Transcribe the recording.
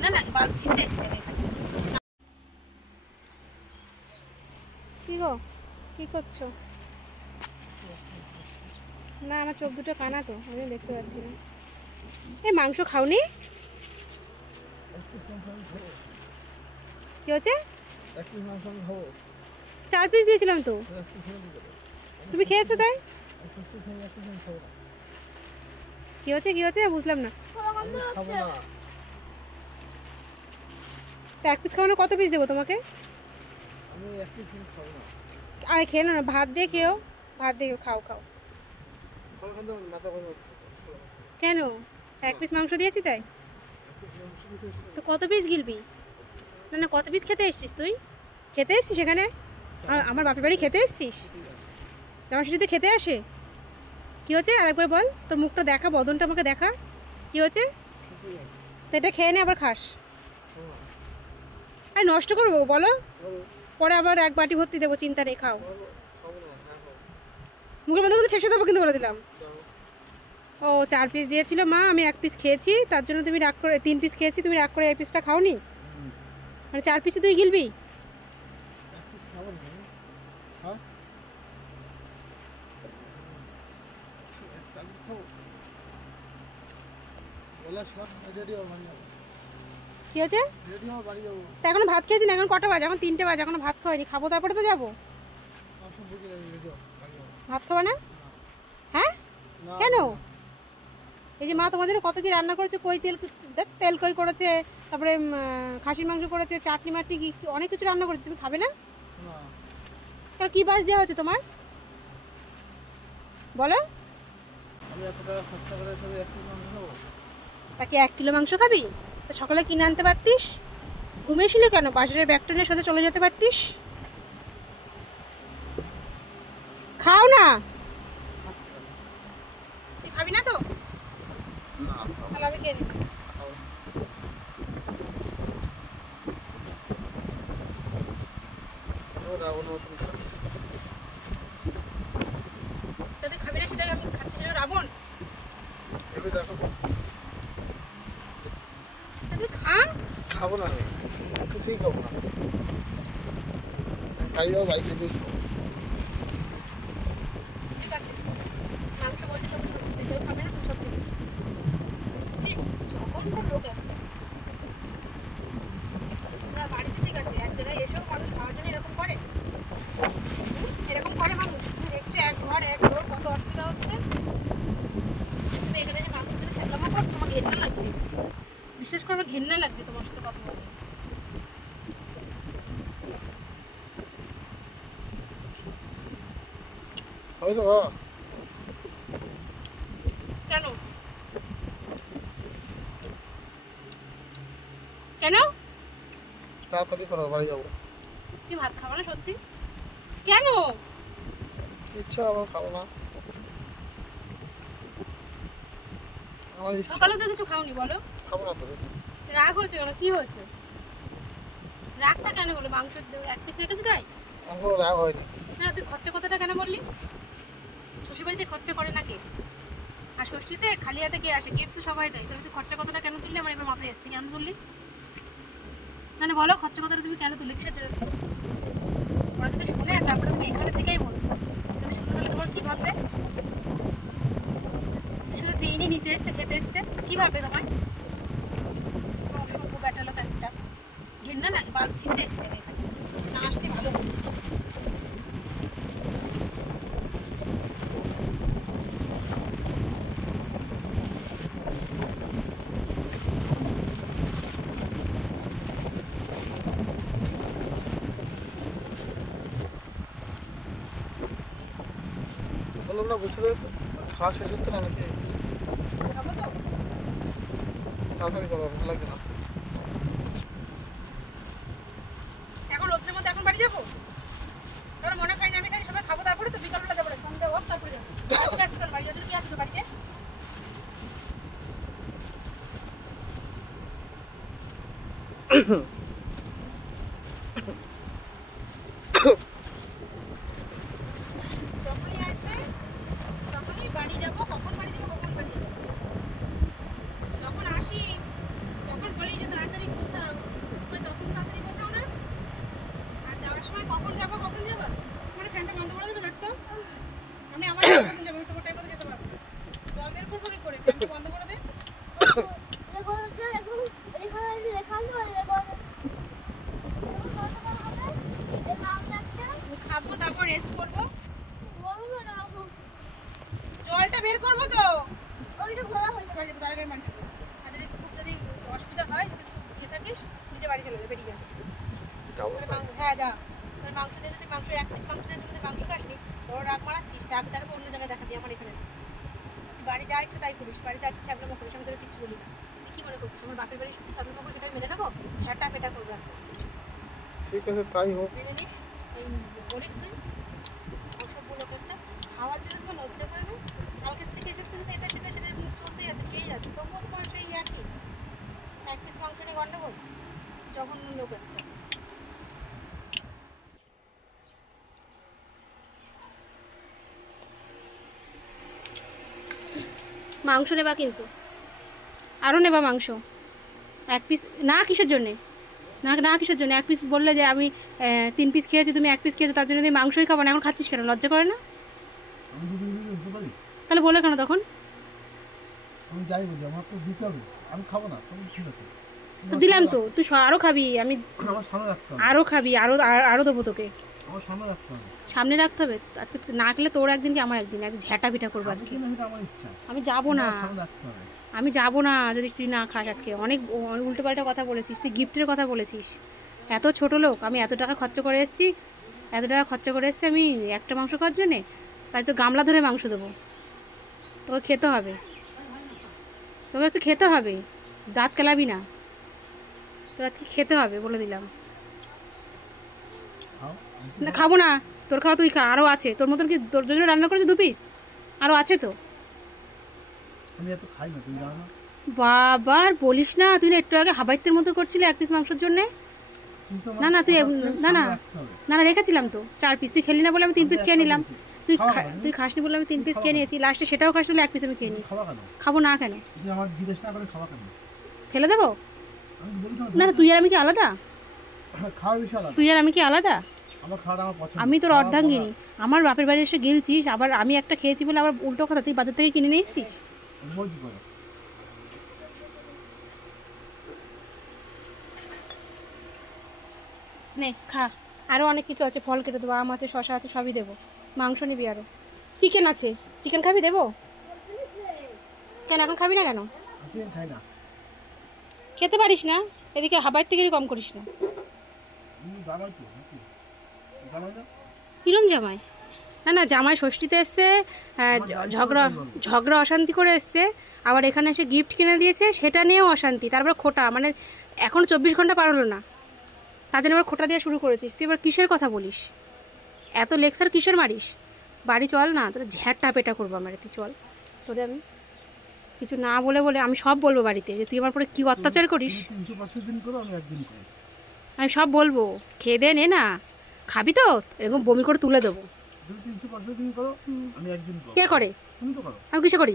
ঘেন্না লাগে, বাল ছিটতে এসছে এখানে। কি গো, কি করছো? না, আমার চোখ দুটো কানা তো, আমি দেখতে পাচ্ছি না। এই মাংস খাওনি? কি হচ্ছে? 4 পিস দিয়েছিলাম তো, তুমি খেয়েছো তাই? কি হচ্ছে, কি হচ্ছে বুঝলাম না। তা 1 পিস খাওয়ানো, কত পিস দেবো তোমাকে? আরে খেয়ে না, ভাত দিয়ে খেও, ভাত দিয়ে খাও খাও। কেন? 1 পিস মাংস দিয়েছি তাই? তো কত পিস গিলবি? না না, কত পিস খেতে এসছিস তুই? খেতে এসছিস এখানে? আমার বাপের বাড়ি খেতে এসছিস? আমার সেটাতে খেতে আসে? কি হচ্ছে আরেকবার বল, তোর মুখটা দেখা, বদনটা আমাকে দেখা, কি হচ্ছে? তো এটা খেয়ে নে, আবার খাস। আরে নষ্ট করবো বলো, পরে আবার 1 বাটি ভর্তি দেবো, চিন্তা নেই, খাও। মুখের মধ্যে কিন্তু ঠেসে দেবো কিন্তু, বলে দিলাম। ও 4 পিস দিয়েছিল মা, আমি 1 পিস খেয়েছি, তার জন্য তুমি রাগ করে 3 পিস খেয়েছি, তুমি রাগ করে এই পিসটা খাওনি? মানে 4 পিসে তুই গিলবি? কি হচ্ছে? তা এখনো ভাত খেয়েছি না, এখন কটা বাজে? এখন 3টে বাজে, এখনো ভাত খাওয়াইনি, খাবো তারপরে তো যাবো। ভাত খাবো না? হ্যাঁ কেন? এই যে মা তোমার জন্য কত কি রান্না করেছে, কই তেল, তেল কই করেছে, তারপরে খাসির মাংস করেছে, চাটনি মাটনি কি অনেক কিছু রান্না করেছে, তুমি খাবে না? তাহলে কি বাস দেওয়া হচ্ছে তোমার বলো? তা কি 1 কিলো মাংস খাবি? তো সকালে কিনে আনতে পারতিস, ঘুমিয়েছিলি কেন? বাজারের ব্যাগটা নিয়ে সোজা চলে যেতে পারতিস। খাও না, তুই খাবি না তো? তাহলে আমি খেয়ে নিই। তুই খাবি না, সেটা আমি খাচ্ছি, সেটা রাবণ। তুই খা। খাবো না, আমি কিছুই খাবো না, বাড়ি যাবো, বাড়িতে গিয়ে ঠিক আছে, মাংস বলছে তোকে সত্যি, কেউ খাবে না, তুই সব খাবিস। জঘন্য লোক একটা। না বাড়িতে ঠিক আছে, এক জায়গায় এসেও মানুষ খাওয়ার জন্য এরকম করে, এরকম করে মানুষ। তুমি দেখছো 1 ঘর 1 দৌড়, কত অসুবিধা হচ্ছে। তুমি এখানে যে মাংসের জন্য সেদলামা করছো, আমার ঘেন্না লাগছে, বিশেষ করে আমার ঘেন্না লাগছে তোমার সাথে কথা বলতে। হয়তো বাবা। কেন কেন? তাড়াতাড়ি করো, বাড়ি যাবো। তুই ভাত খাবো না সত্যি? কেন? ইচ্ছা, আবার খাবো না। সকালে তো কিছু খাওনি বলো? খাবো না তো। রাগ হচ্ছে কেন, কি হয়েছে? রাগটা কেন হলো? মাংস 1 পিস রেখেছি তাই? আমার রাগ হয়নি। না তুই খরচা কথাটা কেন বললি? শ্বশুরবাড়িতে খরচা করে না কে? আর ষষ্ঠীতে খালি হাতে কে আসে? গিফট তো সবাই দেয়, তাহলে তুই খরচা কথাটা কেন তুললি? আমার এবার মাথায় এসছে, কেন তুললি? মানে বলো, খরচা কথাটা তুমি কেন তুললি, কিসের জন্য? ওরা যদি শুনে, তারপরে তুমি এখানে থেকেই বলছো, যদি শুনে তাহলে তোমার কি ভাববে? শুধু দিনই নিতে এসছে, খেতে এসছে, কি ভাববে তোমায়? অসভ্য ব্যাটা লোক একটা, ঘেন্না লাগে, বাল ছিটতে এসছে এখানে, না আসতে ভালো হতো। বললাম না, বুঝতে দেবে তো, খাওয়া শেষ হচ্ছে না নাকি? খাবো তো? তাড়াতাড়ি করো, ভালো লাগছে না। এখন রোদ্রের মধ্যে এখন বাড়ি যাবো? তোর মনে খাই না আমি খাই, সবাই খাবো, তারপরে তো বিকালবেলা যাবো না, সন্ধ্যা হোক তারপরে যাবো। এখন আসতে বাড়ি যাওয়ার জন্য কি আছে তো বাড়িতে? যখনই আসবে তখনই বাড়ি যাবো, কখন বাড়ি যাবো, কখন বাড়ি যাবো। যখন আসি তখন বলি যে তাড়াতাড়ি যাবো কখন যাবো মানে ফ্যানটা বন্ধ করে দেবে দেখতো আমি আমার কখন যাবো তো টাইম মতো যেতে পারবো জল বের করবো কি করে ফ্যানটা বন্ধ করে দে খাবো তারপর রেস্ট করবো জলটা বের করবো তো তার আগে মানে আর যদি খুব যদি অসুবিধা হয় যদি খুব ইয়ে থাকিস নিজে বাড়ি চলে যাবে বেরিয়ে যা হ্যাঁ যা তোর মাংস দিয়ে যদি মাংস এক পিস মাংস দিয়ে যদি মাংস খাসনি বড় রাগ মারাচ্ছিস রাগ দেখাবো অন্য জায়গায় দেখাবি আমার এখানে তুই বাড়ি যা ইচ্ছে তাই করিস বাড়ি যা ইচ্ছে ছ্যাবলামো করিস আমি তোর কিচ্ছু বলি না তুই কী মনে করছিস আমার বাপের বাড়ির সাথে ছ্যাবলামো করে সেটাই মেনে নেবো ঝ্যাটা পেটা করবো একটা ঠিক আছে তাই হোক মেনে নিস এই বলিস তুই ওসবগুলোকে একটা খাওয়ার জন্য তোমার লজ্জা করে না কালকের থেকে এসে তুই এটা সেটা সেটা মুখ চলতেই আছে খেয়ে যাচ্ছে তবুও তোমার সেই একই এক পিস মাংস নিয়ে গন্ডগোল জঘন্য লোক একটা মাংস নেবা কিন্তু আরও নেবা মাংস এক পিস না কিসের জন্যে না না কিসের জন্য এক পিস বললে যে আমি 3 পিস খেয়েছি তুমি 1 পিস খেয়েছো তার জন্য তুমি মাংসই খাবো না এখন খাচ্ছিস কেন লজ্জা করে না তাহলে বলে কেন তখন আমি যাই বলি আমার তো দিতে হবে আমি খাবো না তখন ঠিক আছে তো দিলাম তো তুই আরও খাবি আমি আমার সামনে রাখতে হবে আরও খাবি আরও দেবো তোকে আমার সামনে রাখতে হবে সামনে রাখতে হবে আজকে না খেলে তোর একদিন কি আমার একদিন আজকে ঝ্যাটা পিঠা করবো আজকে আমার ইচ্ছা আমি যাবো না সামনে রাখতে হবে আমি যাবো না যদি তুই না খাস আজকে অনেক উল্টোপাল্টা কথা বলেছিস তুই গিফটের কথা বলেছিস এত ছোট লোক আমি এত টাকা খরচা করে এসেছি আমি একটা মাংস খাওয়ার জন্যে তাই তো গামলা ধরে মাংস দেবো তোকে খেতে হবে খেতে হবে দাঁত কেলাবি না তোর আজকে খেতে হবে বলে দিলাম না খাবো না তোর খাওয়া তুই খা আরও আছে তোর মতন কি তোর জন্য রান্না করেছে 2 পিস আরও আছে তো আমি এত খাই না তুমি জানো না বাবার বলিস না তুই না একটু আগে হাবাইতের মতো করছিলি 1 পিস মাংসের জন্য না না তুই না না না না রেখেছিলাম তো 4 পিস তুই খেলি না বলে আমি 3 পিস খেয়ে নিলাম তুই খাসনি বলে আমি 3 পিস খেয়ে নিয়েছি লাস্টে সেটাও খাসনি বলে 1 পিস আমি খেয়ে নিয়েছি খাবো না কেন আমার জিজ্ঞেস না করে খাওয়া কেন ফেলে দেবো না না তুই আর আমি কি আলাদা খাওয়া বিষয় আলাদা তুই আর আমি কি আলাদা আমার খাওয়াটা আমার পছন্দ আমি তোর অর্ধাঙ্গিনী আমার বাপের বাড়ি এসে গেলছিস আবার আমি একটা খেয়েছি বলে আবার উল্টো কথা তুই বাজার থেকে কিনে নিয়ে এসছিস নে খা আরও অনেক কিছু আছে ফল কেটে দেবো আম আছে শশা আছে সবই দেবো মাংস নিবি আরও চিকেন আছে চিকেন খাবি দেবো কেন এখন খাবি না কেন খাই না খেতে পারিস না এদিকে হাবাইর থেকে কম করিস না কিরম জামাই না না জামাই ষষ্ঠীতে এসছে ঝগড়া অশান্তি করে এসছে আবার এখানে এসে গিফট কিনে দিয়েছে সেটা নিয়েও অশান্তি তারপর খোটা মানে এখন 24 ঘন্টা পার হলো না তার জন্য আবার খোটা দিয়ে শুরু করেছিস তুই এবার কিসের কথা বলিস এত লেকচার কিসের মারিস বাড়ি চল না তোর ঝ্যাটা পেটা করবো আমার তুই চল তোরে আমি কিছু না বলে আমি সব বলবো বাড়িতে যে তুই আমার পরে কি অত্যাচার করিস আমি সব বলবো খেয়ে দে নে না খাবি তো এরকম বমি করে তুলে দেবো কে করে আমি কিসে করি